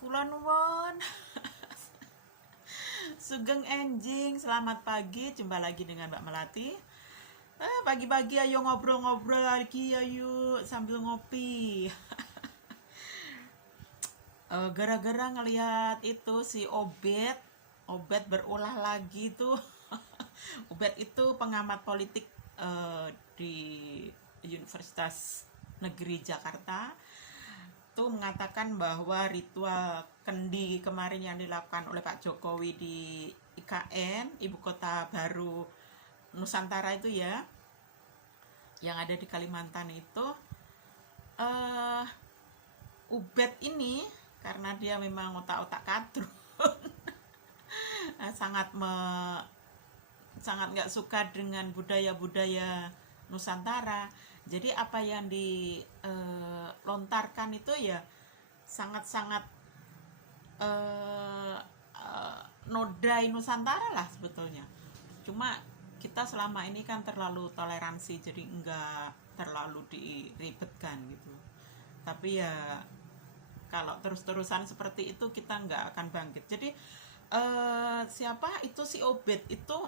Kula nuwun. Sugeng enjing, selamat pagi. Jumpa lagi dengan Mbak Melati. Pagi-pagi ayo ngobrol-ngobrol lagi ayo sambil ngopi. Gara-gara ngelihat itu si Obed berulah lagi tuh. Obed itu pengamat politik di Universitas Negeri Jakarta. Itu mengatakan bahwa ritual kendi kemarin yang dilakukan oleh Pak Jokowi di IKN, Ibu Kota Baru Nusantara itu ya, yang ada di Kalimantan itu, Ubed ini karena dia memang otak-otak kadrun, sangat sangat nggak suka dengan budaya-budaya Nusantara. Jadi apa yang dilontarkan itu ya sangat-sangat nodai Nusantara lah sebetulnya. Cuma kita selama ini kan terlalu toleransi, jadi enggak terlalu diribetkan gitu. Tapi ya kalau terus-terusan seperti itu kita nggak akan bangkit. Jadi siapa itu si Obed itu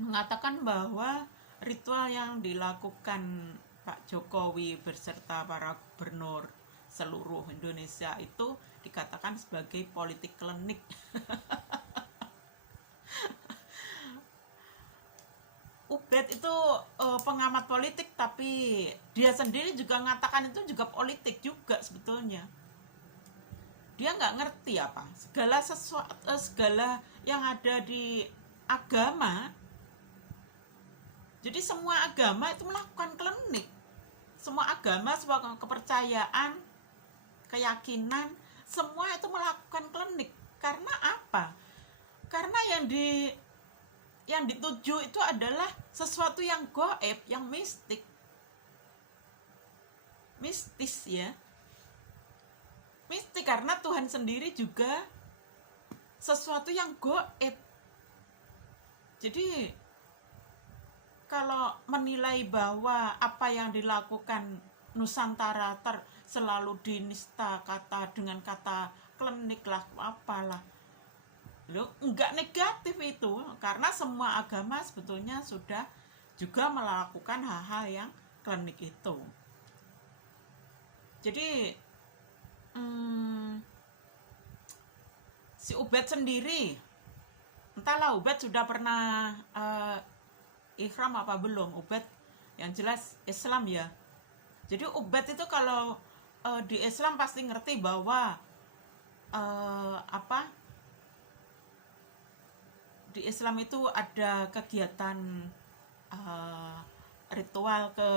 mengatakan bahwa ritual yang dilakukan Pak Jokowi beserta para gubernur seluruh Indonesia itu dikatakan sebagai politik klinik. Ubed itu pengamat politik, tapi dia sendiri juga mengatakan itu juga politik juga sebetulnya. Dia nggak ngerti apa segala yang ada di agama. Jadi semua agama itu melakukan klinik. Semua agama, semua kepercayaan, keyakinan, semua itu melakukan klinik. Karena apa? Karena yang dituju itu adalah sesuatu yang gaib, yang mistis ya. Mistik karena Tuhan sendiri juga sesuatu yang gaib. Jadi kalau menilai bahwa apa yang dilakukan Nusantara selalu dinista dengan kata klinik lah, apalah, loh, enggak negatif itu, karena semua agama sebetulnya sudah juga melakukan hal-hal yang klinik itu. Jadi si Ubed sendiri, entahlah Ubed sudah pernah ikhram apa belum. Ubed yang jelas Islam ya. Jadi Ubed itu kalau di Islam pasti ngerti bahwa di Islam itu ada kegiatan ritual ke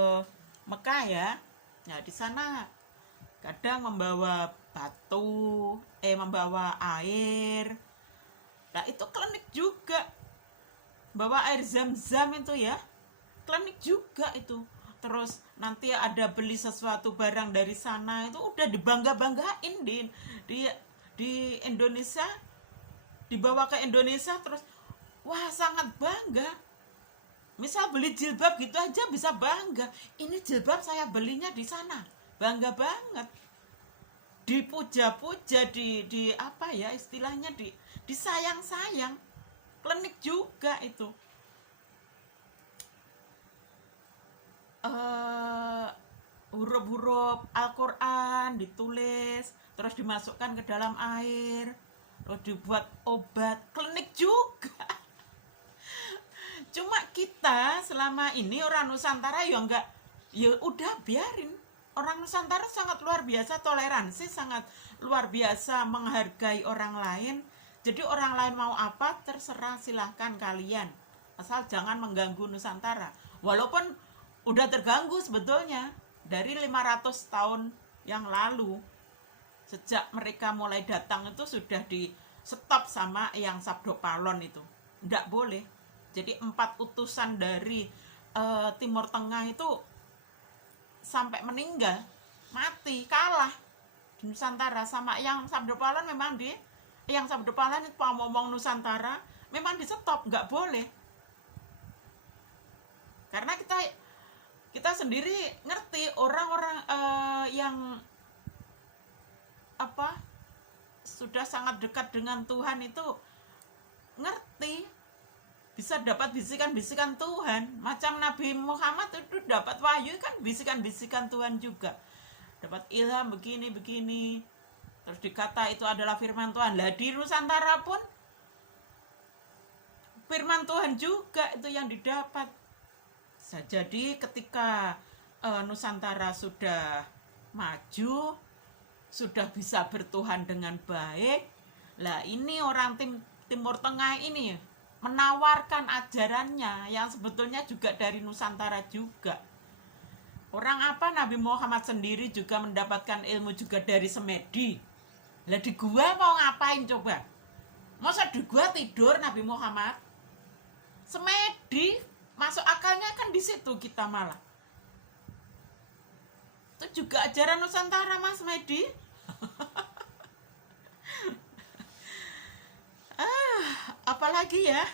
Mekah ya. Nah di sana kadang membawa batu, membawa air. Nah itu klinik juga. Bawa air zam-zam itu ya, klinik juga itu. Terus nanti ada beli sesuatu barang dari sana itu udah dibangga-banggain di Indonesia, dibawa ke Indonesia, terus wah sangat bangga. Misal beli jilbab gitu aja bisa bangga. Ini jilbab saya belinya di sana, bangga banget. Dipuja-puja, di apa ya istilahnya, disayang-sayang. Klinik juga itu. Huruf-huruf Al-Quran ditulis, terus dimasukkan ke dalam air, terus dibuat obat, klinik juga. Cuma kita selama ini orang Nusantara ya enggak, ya udah biarin. Orang Nusantara sangat luar biasa toleransi, sangat luar biasa menghargai orang lain. Jadi orang lain mau apa terserah, silahkan kalian, asal jangan mengganggu Nusantara. Walaupun udah terganggu sebetulnya dari 500 tahun yang lalu, sejak mereka mulai datang itu sudah di stop sama yang Sabdo Palon itu, nggak boleh. Jadi 4 utusan dari Timur Tengah itu sampai meninggal, mati, kalah di Nusantara. Sama yang Sabdo Palon memang yang Sabdo Palon itu ngomong Nusantara memang di stop, nggak boleh. Karena kita sendiri ngerti orang-orang yang sudah sangat dekat dengan Tuhan itu ngerti, bisa dapat bisikan-bisikan Tuhan. Macam Nabi Muhammad itu dapat wahyu kan bisikan-bisikan Tuhan juga, dapat ilham begini-begini, terus dikata itu adalah firman Tuhan. Lah di Nusantara pun firman Tuhan juga itu yang didapat. Jadi ketika Nusantara sudah maju, sudah bisa bertuhan dengan baik, lah ini orang Timur Tengah ini menawarkan ajarannya yang sebetulnya juga dari Nusantara juga. Orang apa, Nabi Muhammad sendiri juga mendapatkan ilmu juga dari semedi. Lah di gua mau ngapain coba? Masa di gua tidur Nabi Muhammad? Semedi, masuk akalnya kan di situ kita malah. Itu juga ajaran Nusantara, Mas Medi. Apalagi ya.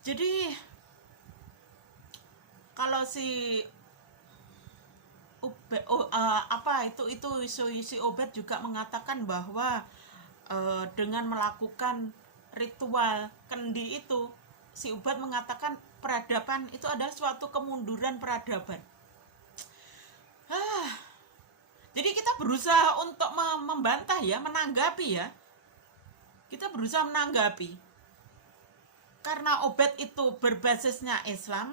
Jadi kalau si si Obed juga mengatakan bahwa dengan melakukan ritual kendi itu, si Obed mengatakan peradaban itu adalah suatu kemunduran peradaban. Jadi kita berusaha untuk membantah ya, menanggapi ya. Kita berusaha menanggapi. Karena Obed itu berbasisnya Islam,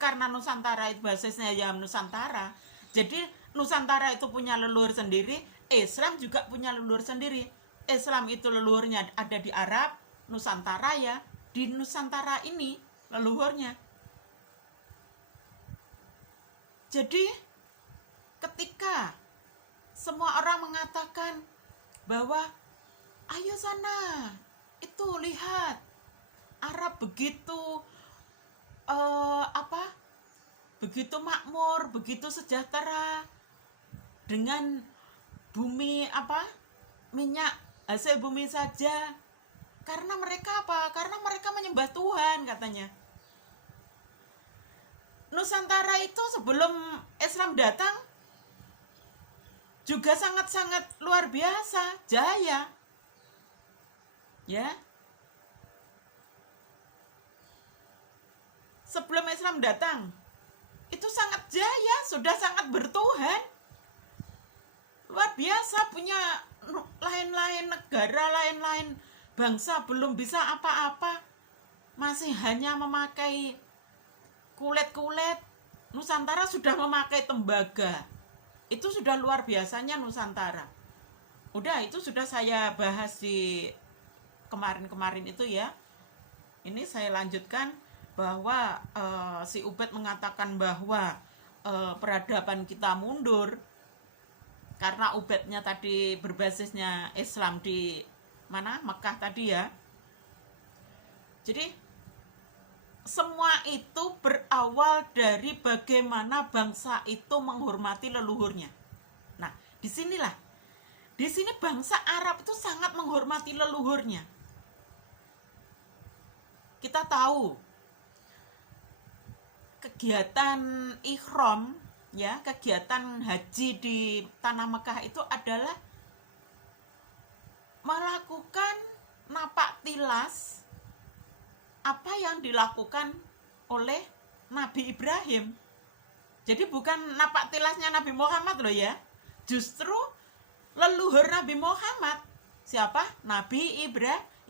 karena Nusantara itu basisnya ya Nusantara. Jadi Nusantara itu punya leluhur sendiri, Islam juga punya leluhur sendiri. Islam itu leluhurnya ada di Arab, Nusantara ya, di Nusantara ini leluhurnya. Jadi ketika semua orang mengatakan bahwa ayo sana, itu lihat Arab begitu begitu makmur, begitu sejahtera dengan bumi minyak hasil bumi saja. Karena mereka Karena mereka menyembah Tuhan katanya. Nusantara itu sebelum Islam datang juga sangat-sangat luar biasa, jaya. Ya. Sebelum Islam datang, itu sangat jaya, sudah sangat bertuhan. Luar biasa, punya lain-lain negara, lain-lain bangsa belum bisa apa-apa. Masih hanya memakai kulit-kulit. Nusantara sudah memakai tembaga. Itu sudah luar biasanya Nusantara. Udah, itu sudah saya bahas di kemarin-kemarin itu ya. Ini saya lanjutkan bahwa si Ubed mengatakan bahwa peradaban kita mundur karena Ubednya tadi berbasisnya Islam di mana? Mekah tadi ya. Jadi semua itu berawal dari bagaimana bangsa itu menghormati leluhurnya. Nah, di sini bangsa Arab itu sangat menghormati leluhurnya. Kita tahu kegiatan ihram ya, kegiatan haji di tanah Mekah itu adalah melakukan napak tilas apa yang dilakukan oleh Nabi Ibrahim. Jadi bukan napak tilasnya Nabi Muhammad loh ya. Justru leluhur Nabi Muhammad. Siapa? Nabi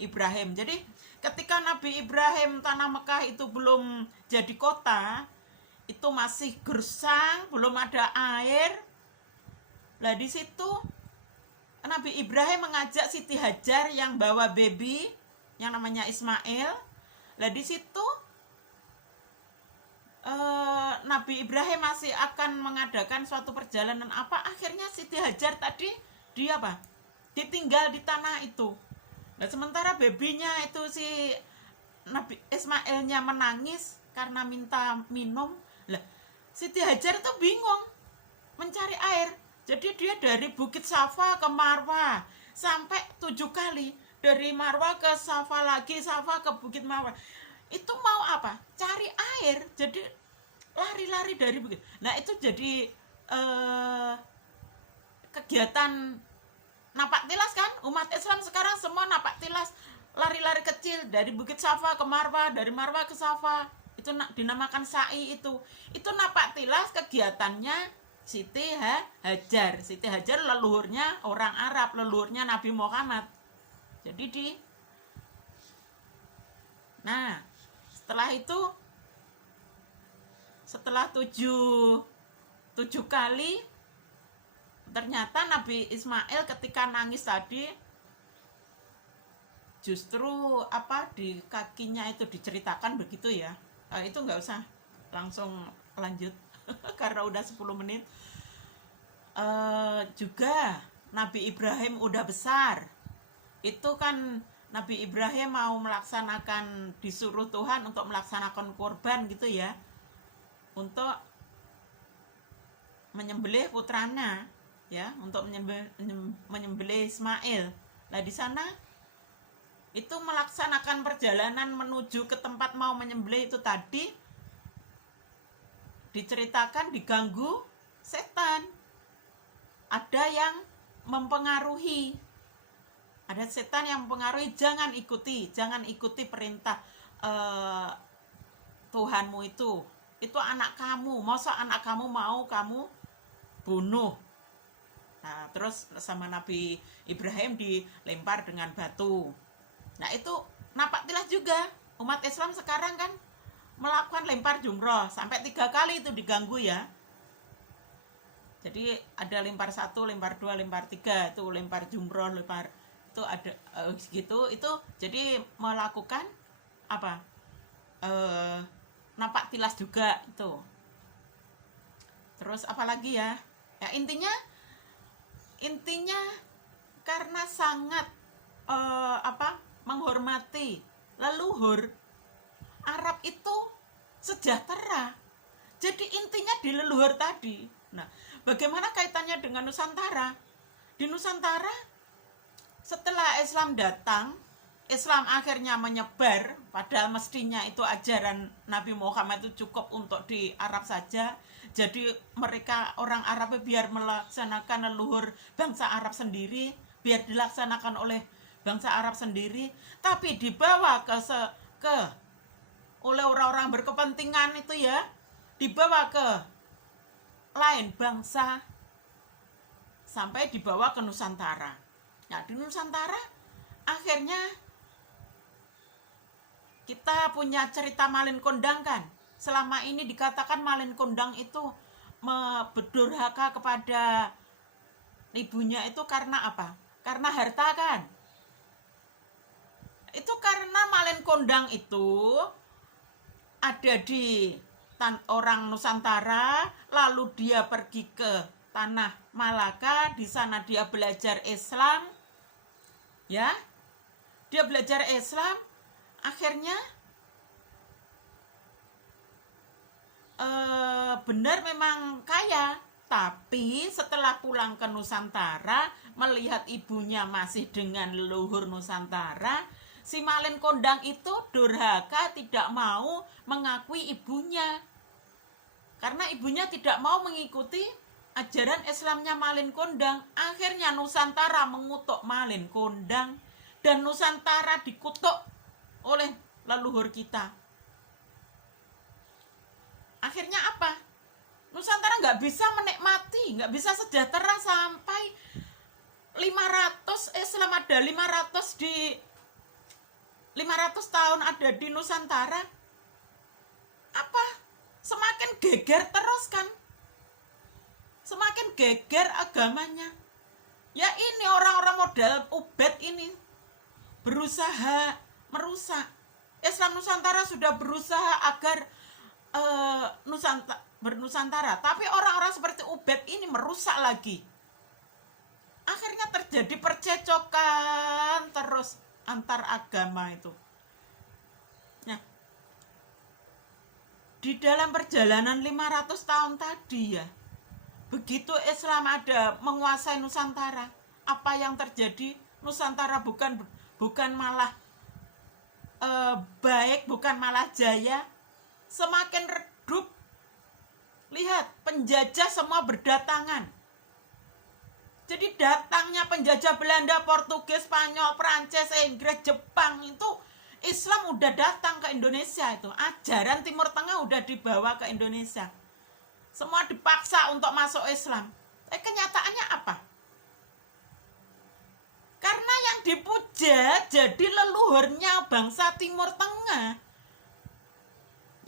Ibrahim. Jadi ketika Nabi Ibrahim tanah Mekah itu belum jadi kota, itu masih gersang, belum ada air. Lah di situ Nabi Ibrahim mengajak Siti Hajar yang bawa baby yang namanya Ismail. Lah di situ Nabi Ibrahim masih akan mengadakan suatu perjalanan akhirnya Siti Hajar tadi ditinggal di tanah itu. Nah sementara babynya itu si Nabi Ismailnya menangis karena minta minum. Lah Siti Hajar itu bingung mencari air. Jadi dia dari Bukit Safa ke Marwah sampai 7 kali. Dari Marwah ke Safa lagi, Safa ke Bukit Marwah. Itu mau cari air. Jadi lari-lari dari bukit. Nah itu jadi kegiatan napak tilas kan umat Islam sekarang semua napak tilas lari-lari kecil dari Bukit Safa ke Marwah, dari Marwah ke Safa. Itu dinamakan sa'i itu. Itu napak tilas kegiatannya Siti Hajar. Siti Hajar leluhurnya orang Arab, leluhurnya Nabi Muhammad. Jadi nah, setelah itu setelah tujuh kali ternyata Nabi Ismail ketika nangis tadi justru di kakinya itu diceritakan begitu ya. Itu nggak usah langsung lanjut karena udah 10 menit. Juga Nabi Ibrahim udah besar. Itu kan Nabi Ibrahim mau melaksanakan, disuruh Tuhan untuk melaksanakan kurban gitu ya, untuk menyembelih putranya ya, untuk menyembelih Ismail. Nah di sana itu melaksanakan perjalanan menuju ke tempat mau menyembelih itu tadi diceritakan diganggu setan. Ada yang mempengaruhi, ada setan yang mempengaruhi, jangan ikuti perintah Tuhanmu itu anak kamu, masa anak kamu mau kamu bunuh. Nah, terus sama Nabi Ibrahim dilempar dengan batu. Nah, itu napak tilas juga. Umat Islam sekarang kan melakukan lempar jumroh sampai 3 kali itu diganggu ya. Jadi ada lempar 1, lempar 2, lempar 3, itu lempar jumroh, lempar itu ada gitu. Itu jadi melakukan napak tilas juga itu. Terus apalagi ya? Ya intinya karena sangat menghormati leluhur, Arab itu sejahtera. Jadi intinya di leluhur tadi. Nah, bagaimana kaitannya dengan Nusantara? Di Nusantara setelah Islam datang, Islam akhirnya menyebar, padahal mestinya itu ajaran Nabi Muhammad itu cukup untuk di Arab saja. Jadi mereka orang Arab biar melaksanakan leluhur bangsa Arab sendiri, biar dilaksanakan oleh bangsa Arab sendiri, tapi dibawa oleh orang-orang berkepentingan itu ya, dibawa ke lain bangsa sampai dibawa ke Nusantara. Nah, di Nusantara akhirnya kita punya cerita Malin Kundang kan. Selama ini dikatakan Malin Kundang itu berdurhaka kepada ibunya itu karena apa? Karena harta kan. Itu karena Malin Kundang itu ada di orang Nusantara, lalu dia pergi ke tanah Malaka, di sana dia belajar Islam. Ya. Dia belajar Islam, akhirnya benar memang kaya, tapi setelah pulang ke Nusantara melihat ibunya masih dengan leluhur Nusantara, si Malin Kundang itu durhaka, tidak mau mengakui ibunya karena ibunya tidak mau mengikuti ajaran Islamnya Malin Kundang. Akhirnya Nusantara mengutuk Malin Kundang dan Nusantara dikutuk oleh leluhur kita. Akhirnya apa? Nusantara nggak bisa menikmati, nggak bisa sejahtera sampai 500 Islam ada 500 tahun ada di Nusantara. Apa? Semakin geger terus kan? Semakin geger agamanya. Ya ini orang-orang model Ubed ini berusaha merusak. Islam Nusantara sudah berusaha agar bernusantara, tapi orang-orang seperti Ubed ini merusak lagi. Akhirnya terjadi percecokan terus antar agama itu. Nah, di dalam perjalanan 500 tahun tadi ya, begitu Islam ada menguasai Nusantara, apa yang terjadi? Nusantara bukan malah baik, bukan malah jaya, semakin redup. Lihat, penjajah semua berdatangan. Jadi datangnya penjajah Belanda, Portugis, Spanyol, Prancis, Inggris, Jepang itu Islam udah datang ke Indonesia itu. Ajaran Timur Tengah udah dibawa ke Indonesia. Semua dipaksa untuk masuk Islam. Kenyataannya apa? Karena yang dipuja jadi leluhurnya bangsa Timur Tengah.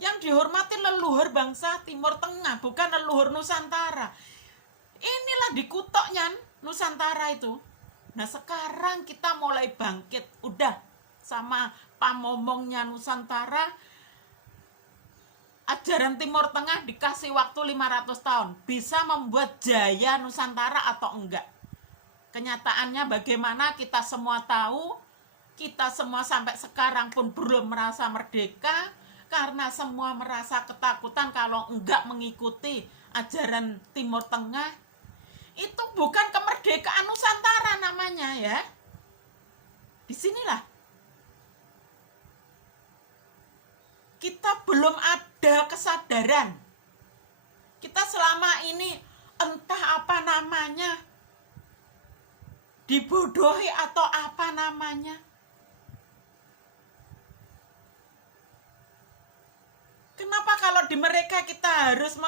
Yang dihormati leluhur bangsa Timur Tengah, bukan leluhur Nusantara. Inilah dikutoknya Nusantara itu. Nah sekarang kita mulai bangkit. Udah sama pamomongnya Nusantara. Ajaran Timur Tengah dikasih waktu 500 tahun. Bisa membuat jaya Nusantara atau enggak. Kenyataannya bagaimana kita semua tahu. Kita semua sampai sekarang pun belum merasa merdeka. Karena semua merasa ketakutan kalau enggak mengikuti ajaran Timur Tengah. Itu bukan kemerdekaan Nusantara namanya ya. Disinilah kita belum ada kesadaran. Kita selama ini entah apa namanya, dibodohi atau apa namanya. Kenapa kalau di mereka kita harus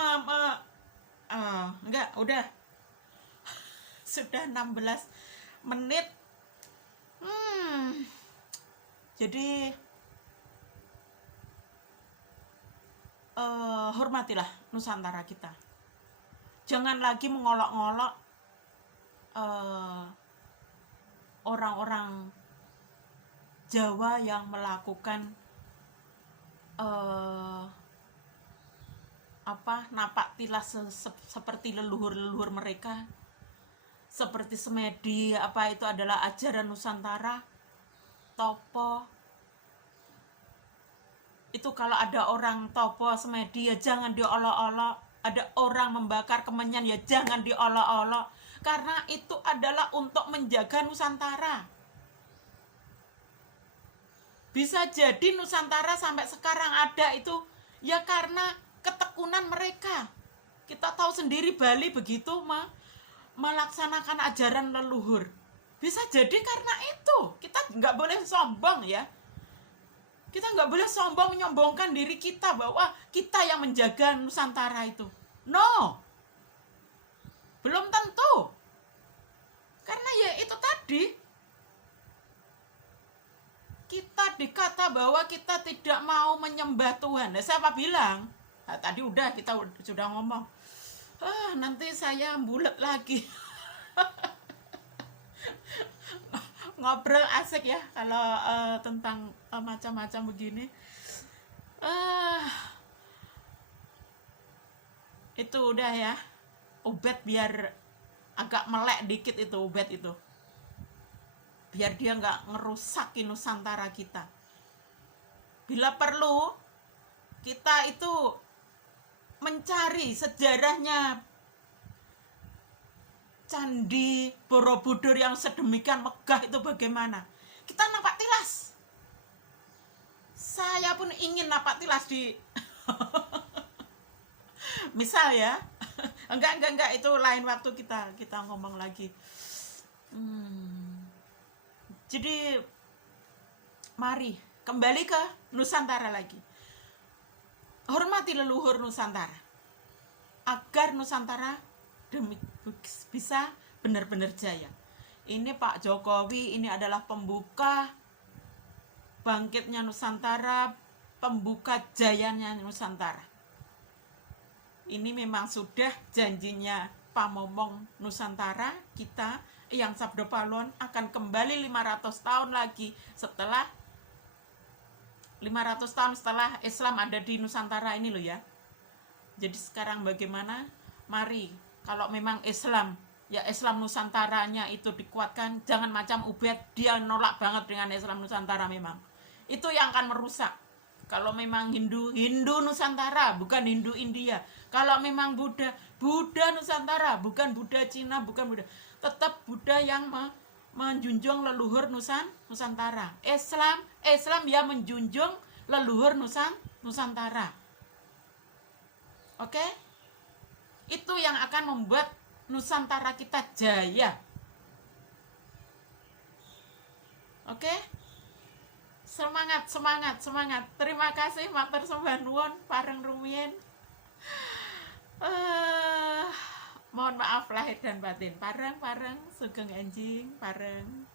enggak, udah sudah 16 menit. Jadi hormatilah Nusantara kita. Jangan lagi mengolok-olok orang-orang Jawa yang melakukan napak tilas seperti leluhur-leluhur mereka. Seperti semedi, itu adalah ajaran Nusantara. Topo. Itu kalau ada orang topo semedi ya jangan diolok-olok. Ada orang membakar kemenyan ya jangan diolok-olok. Karena itu adalah untuk menjaga Nusantara. Bisa jadi Nusantara sampai sekarang ada itu ya karena ketekunan mereka. Kita tahu sendiri Bali begitu melaksanakan ajaran leluhur. Bisa jadi karena itu. Kita nggak boleh sombong ya. Kita nggak boleh sombong menyombongkan diri kita bahwa kita yang menjaga Nusantara itu. No. Belum tentu. Karena ya itu tadi. Kita dikata bahwa kita tidak mau menyembah Tuhan. Nah, siapa bilang? Nah, tadi kita sudah ngomong. Nanti saya bulet lagi. Ngobrol asik ya kalau tentang macam-macam begini. Itu udah ya. Ubed biar agak melek dikit itu Ubed itu. Biar dia nggak ngerusakin Nusantara kita. Bila perlu kita itu mencari sejarahnya Candi Borobudur yang sedemikian megah itu bagaimana. Kita napak tilas. Saya pun ingin napak tilas di misal ya. Enggak itu lain waktu kita ngomong lagi. Jadi mari kembali ke Nusantara lagi. Hormati leluhur Nusantara agar Nusantara bisa benar-benar jaya. Ini Pak Jokowi, ini adalah pembuka bangkitnya Nusantara, pembuka jayanya Nusantara. Ini memang sudah janjinya pamomong Nusantara kita yang Sabdo Palon akan kembali 500 tahun lagi setelah 500 tahun setelah Islam ada di Nusantara ini loh ya. Jadi sekarang bagaimana? Mari, kalau memang Islam, ya Islam Nusantaranya itu dikuatkan. Jangan macam Ubed, dia nolak banget dengan Islam Nusantara memang. Itu yang akan merusak. Kalau memang Hindu Nusantara, bukan Hindu India. Kalau memang Buddha Nusantara, bukan Buddha Cina, bukan Buddha. Tetap Buddha yang menjunjung leluhur Nusantara. Islam ya menjunjung leluhur Nusantara. Oke? Itu yang akan membuat Nusantara kita jaya. Oke? Semangat, semangat, semangat. Terima kasih matur sembah nuwun pareng rumiyin. Mohon maaf lahir dan batin. Pareng, sugeng enjing, pareng.